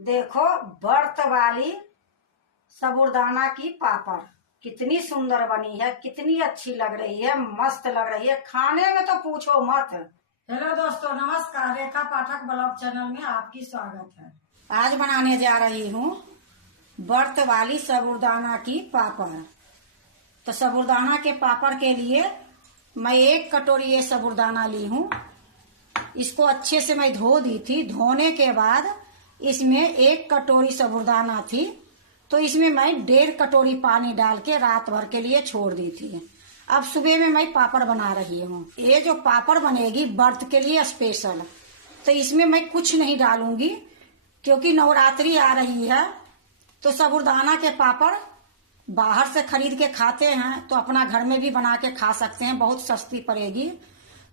देखो, बर्त वाली साबूदाना की पापड़ कितनी सुंदर बनी है, कितनी अच्छी लग रही है, मस्त लग रही है। खाने में तो पूछो मत। हेलो दोस्तों, नमस्कार। रेखा पाठक ब्लॉग चैनल में आपकी स्वागत है। आज बनाने जा रही हूँ बर्त वाली साबूदाना की पापड़। तो साबूदाना के पापड़ के लिए मैं 1 कटोरी ये साबूदाना ली हूँ। इसको अच्छे से मैं धो दी थी। धोने के बाद इसमें 1 कटोरी साबूदाना थी, तो इसमें मैं 1.5 कटोरी पानी डाल के रात भर के लिए छोड़ दी थी। अब सुबह में मैं पापड़ बना रही हूँ। ये जो पापड़ बनेगी व्रत के लिए स्पेशल, तो इसमें मैं कुछ नहीं डालूंगी क्योंकि नवरात्रि आ रही है। तो साबूदाना के पापड़ बाहर से खरीद के खाते हैं तो अपना घर में भी बना के खा सकते हैं, बहुत सस्ती पड़ेगी।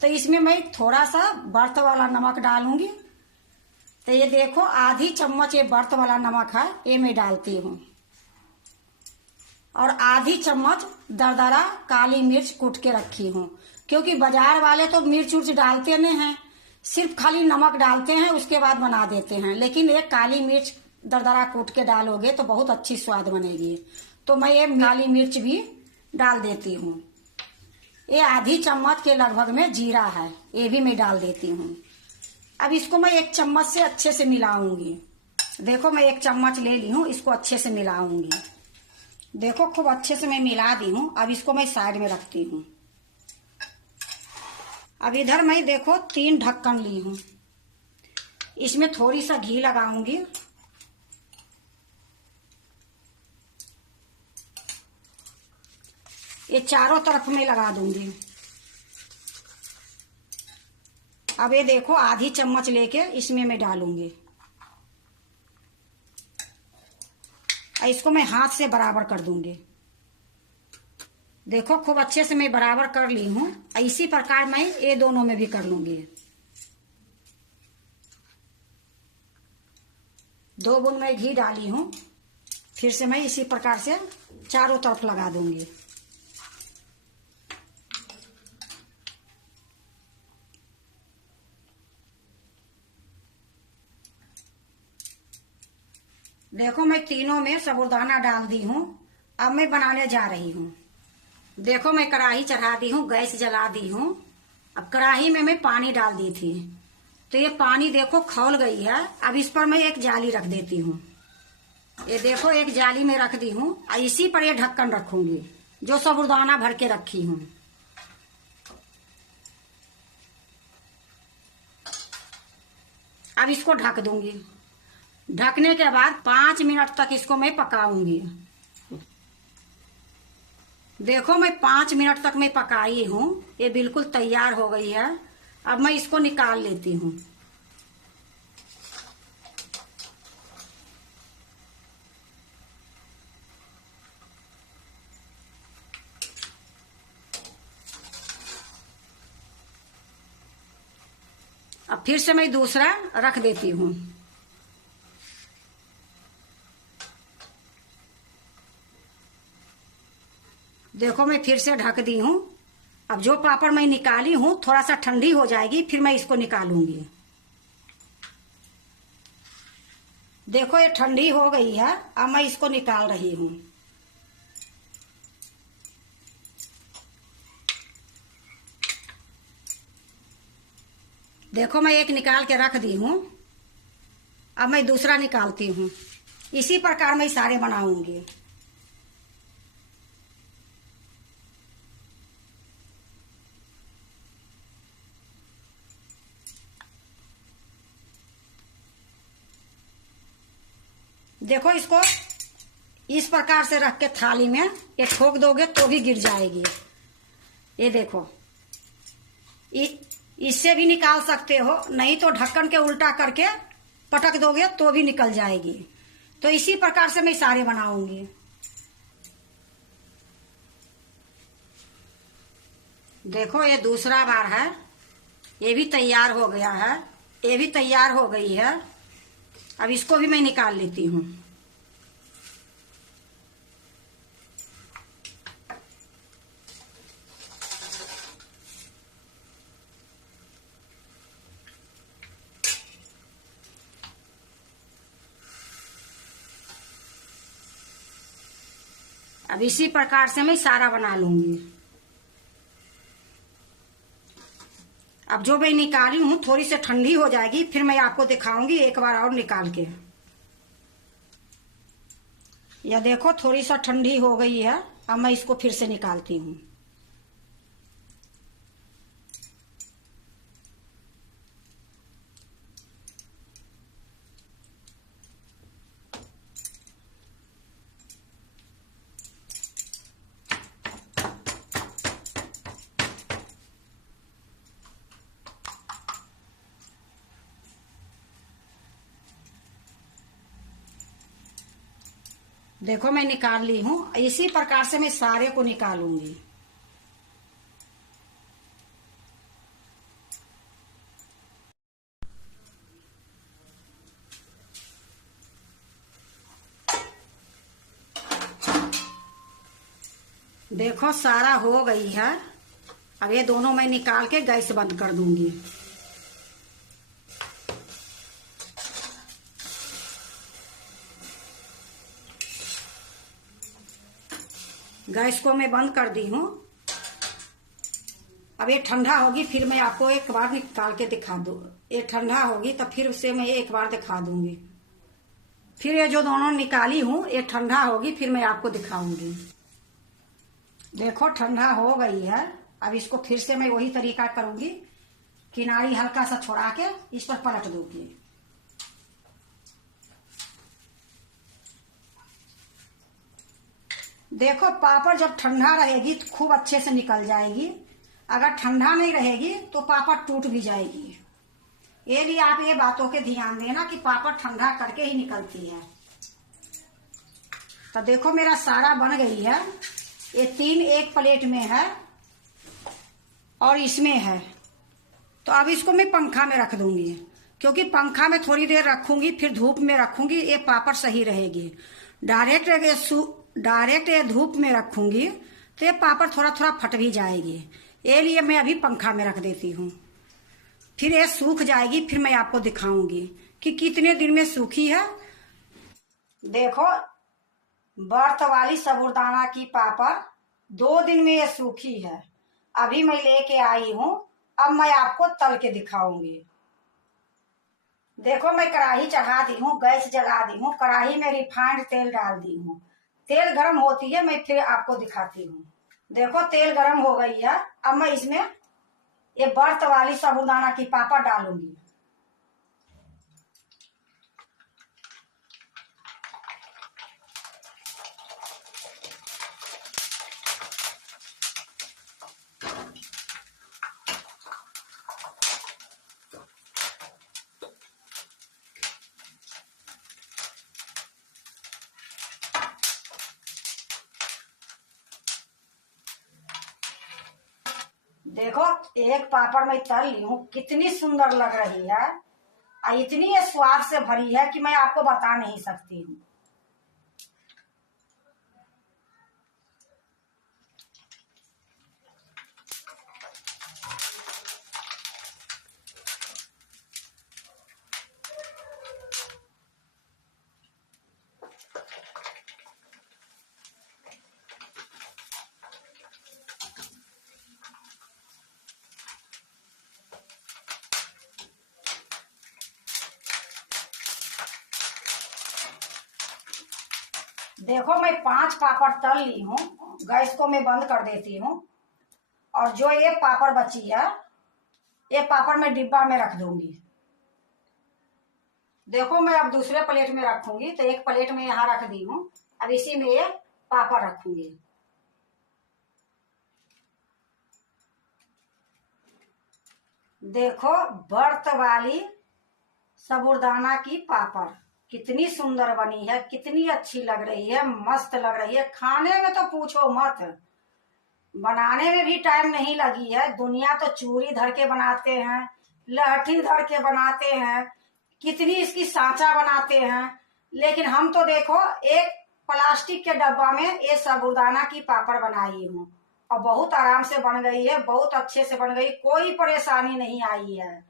तो इसमें मैं थोड़ा सा व्रत वाला नमक डालूंगी। तो ये देखो, आधी चम्मच ये व्रत वाला नमक है, ये मैं डालती हूँ। और आधी चम्मच दरदरा काली मिर्च कूट के रखी हूँ, क्योंकि बाजार वाले तो मिर्च उर्च डालते नहीं हैं, सिर्फ खाली नमक डालते हैं, उसके बाद बना देते हैं। लेकिन ये काली मिर्च दरदरा कूट के डालोगे तो बहुत अच्छी स्वाद बनेगी। तो मैं ये काली मिर्च भी डाल देती हूँ। ये आधी चम्मच के लगभग में जीरा है, ये भी मैं डाल देती हूँ। अब इसको मैं 1 चम्मच से अच्छे से मिलाऊंगी। देखो, मैं 1 चम्मच ले ली हूँ, इसको अच्छे से मिलाऊंगी। देखो, खूब अच्छे से मैं मिला दी हूँ। अब इसको मैं साइड में रखती हूँ। अब इधर मैं देखो 3 ढक्कन ली हूँ, इसमें थोड़ी सा घी लगाऊंगी। ये चारों तरफ में लगा दूंगी। अब ये देखो, आधी चम्मच लेके इसमें मैं डालूंगी। इसको मैं हाथ से बराबर कर दूंगी। देखो, खूब अच्छे से मैं बराबर कर ली हूं। इसी प्रकार मैं ये दोनों में भी कर लूंगी। 2 बूंद मैं घी डाली हूं, फिर से मैं इसी प्रकार से चारों तरफ लगा दूंगी। देखो, मैं तीनों में साबूदाना डाल दी हूँ। अब मैं बनाने जा रही हूँ। देखो, मैं कढ़ाई चढ़ा दी हूँ, गैस जला दी हूँ। अब कढ़ाई में मैं पानी डाल दी थी, तो ये पानी देखो खौल गई है। अब इस पर मैं एक जाली रख देती हूँ। ये देखो, एक जाली में रख दी हूँ और इसी पर ये ढक्कन रखूंगी जो साबूदाना भर के रखी हूँ। अब इसको ढक दूंगी। ढकने के बाद 5 मिनट तक इसको मैं पकाऊंगी। देखो, मैं 5 मिनट तक मैं पकाई हूँ, ये बिल्कुल तैयार हो गई है। अब मैं इसको निकाल लेती हूँ। अब फिर से मैं दूसरा रख देती हूँ। देखो, मैं फिर से ढक दी हूँ। अब जो पापड़ मैं निकाली हूँ थोड़ा सा ठंडी हो जाएगी, फिर मैं इसको निकालूंगी। देखो, ये ठंडी हो गई है। अब मैं इसको निकाल रही हूँ। देखो, मैं एक निकाल के रख दी हूँ। अब मैं दूसरा निकालती हूँ। इसी प्रकार मैं सारे बनाऊंगी। देखो, इसको इस प्रकार से रख के थाली में ये ठोक दोगे तो भी गिर जाएगी। ये देखो, इससे भी निकाल सकते हो, नहीं तो ढक्कन के उल्टा करके पटक दोगे तो भी निकल जाएगी। तो इसी प्रकार से मैं सारे बनाऊंगी। देखो, ये दूसरा बार है, ये भी तैयार हो गया है, ये भी तैयार हो गई है। अब इसको भी मैं निकाल लेती हूँ। अब इसी प्रकार से मैं सारा बना लूंगी। अब जो मैं निकाली हूँ थोड़ी सी ठंडी हो जाएगी, फिर मैं आपको दिखाऊंगी एक बार और निकाल के। यह देखो थोड़ी सा ठंडी हो गई है, अब मैं इसको फिर से निकालती हूँ। देखो मैं निकाल ली हूँ, इसी प्रकार से मैं सारे को निकालूंगी। देखो सारा हो गई है। अब ये दोनों मैं निकाल के गैस बंद कर दूंगी। गैस को मैं बंद कर दी हूँ। अब ये ठंडा होगी फिर मैं आपको एक बार निकाल के दिखा दूँ। ये ठंडा होगी तो फिर उसे मैं एक बार दिखा दूंगी। फिर ये जो दोनों निकाली हूँ ये ठंडा होगी फिर मैं आपको दिखाऊंगी। देखो ठंडा हो गई है। अब इसको फिर से मैं वही तरीका करूंगी, किनारी हल्का सा छोड़ा के इस पर पलट दूंगी। देखो पापड़ जब ठंडा रहेगी तो खूब अच्छे से निकल जाएगी, अगर ठंडा नहीं रहेगी तो पापड़ टूट भी जाएगी। ये लिए आप ये बातों के ध्यान देना कि पापड़ ठंडा करके ही निकलती है। तो देखो मेरा सारा बन गई है। ये 3 एक प्लेट में है और इसमें है। तो अब इसको मैं पंखा में रख दूंगी, क्योंकि पंखा में थोड़ी देर रखूंगी फिर धूप में रखूंगी, ये पापड़ सही रहेगी। डायरेक्ट ये धूप में रखूंगी तो ये पापड़ थोड़ा थोड़ा फट भी जाएगी। ये लिए मैं अभी पंखा में रख देती हूँ, फिर ये सूख जाएगी, फिर मैं आपको दिखाऊंगी कि कितने दिन में सूखी है। देखो बर्त वाली साबूदाना की पापड़ 2 दिन में ये सूखी है। अभी मैं लेके आई हूँ, अब मैं आपको तल के दिखाऊंगी। देखो मैं कढ़ाई चढ़ा दी हूँ, गैस जला दी हूँ, कढ़ाई में रिफाइंड तेल डाल दी हूँ। तेल गरम होती है मैं फिर आपको दिखाती हूँ। देखो तेल गरम हो गई है। अब मैं इसमें ये बर्त वाली साबूदाना की पापड़ डालूंगी। देखो एक पापड़ मैं तल ली हूँ, कितनी सुंदर लग रही है और इतनी ये स्वाद से भरी है कि मैं आपको बता नहीं सकती हूँ। देखो मैं 5 पापड़ तल ली हूँ, गैस को मैं बंद कर देती हूँ। और जो ये पापड़ बची है ये पापड़ मैं डिब्बा में रख दूंगी। देखो मैं अब दूसरे प्लेट में रखूंगी, तो एक प्लेट में यहाँ रख दी हूँ, अब इसी में ये पापड़ रखूंगी। देखो बर्त वाली साबूदाना की पापड़ कितनी सुंदर बनी है, कितनी अच्छी लग रही है, मस्त लग रही है। खाने में तो पूछो मत, बनाने में भी टाइम नहीं लगी है। दुनिया तो चूरी धर के बनाते हैं, लहठी धर के बनाते हैं, कितनी इसकी सांचा बनाते हैं, लेकिन हम तो देखो एक प्लास्टिक के डब्बा में ये साबूदाना की पापड़ बनाई हूँ और बहुत आराम से बन गई है, बहुत अच्छे से बन गई, कोई परेशानी नहीं आई है।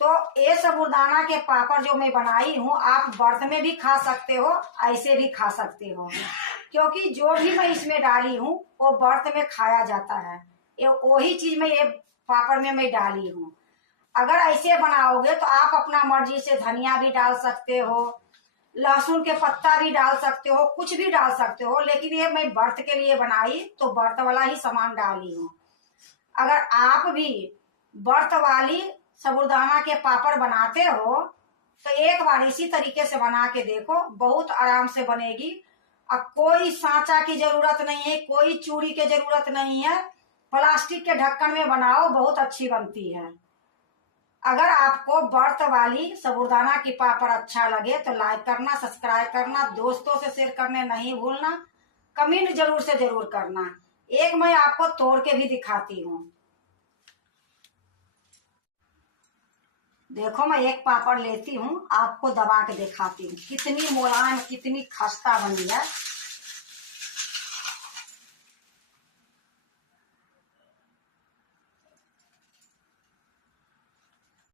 तो ये साबूदाना के पापड़ जो मैं बनाई हूँ आप व्रत में भी खा सकते हो, ऐसे भी खा सकते हो। क्योंकि जो भी मैं इसमें डाली हूँ वो व्रत में खाया जाता है। ये वही चीज में ये पापड़ में मैं डाली हूँ। अगर ऐसे बनाओगे तो आप अपना मर्जी से धनिया भी डाल सकते हो, लहसुन के पत्ता भी डाल सकते हो, कुछ भी डाल सकते हो, लेकिन ये मैं व्रत के लिए बनाई तो व्रत वाला ही सामान डाली हूँ। अगर आप भी व्रत वाली साबूदाना के पापड़ बनाते हो तो एक बार इसी तरीके से बना के देखो, बहुत आराम से बनेगी। अब कोई सांचा की जरूरत नहीं है, कोई चूड़ी की जरूरत नहीं है, प्लास्टिक के ढक्कन में बनाओ, बहुत अच्छी बनती है। अगर आपको व्रत वाली साबूदाना की पापड़ अच्छा लगे तो लाइक करना, सब्सक्राइब करना, दोस्तों से शेयर करने नहीं भूलना, कमेंट जरूर से जरूर करना। एक मैं आपको तोड़ के भी दिखाती हूँ। देखो मैं एक पापड़ लेती हूँ, आपको दबा के दिखाती हूँ कितनी मुलायम, कितनी खस्ता बनी है।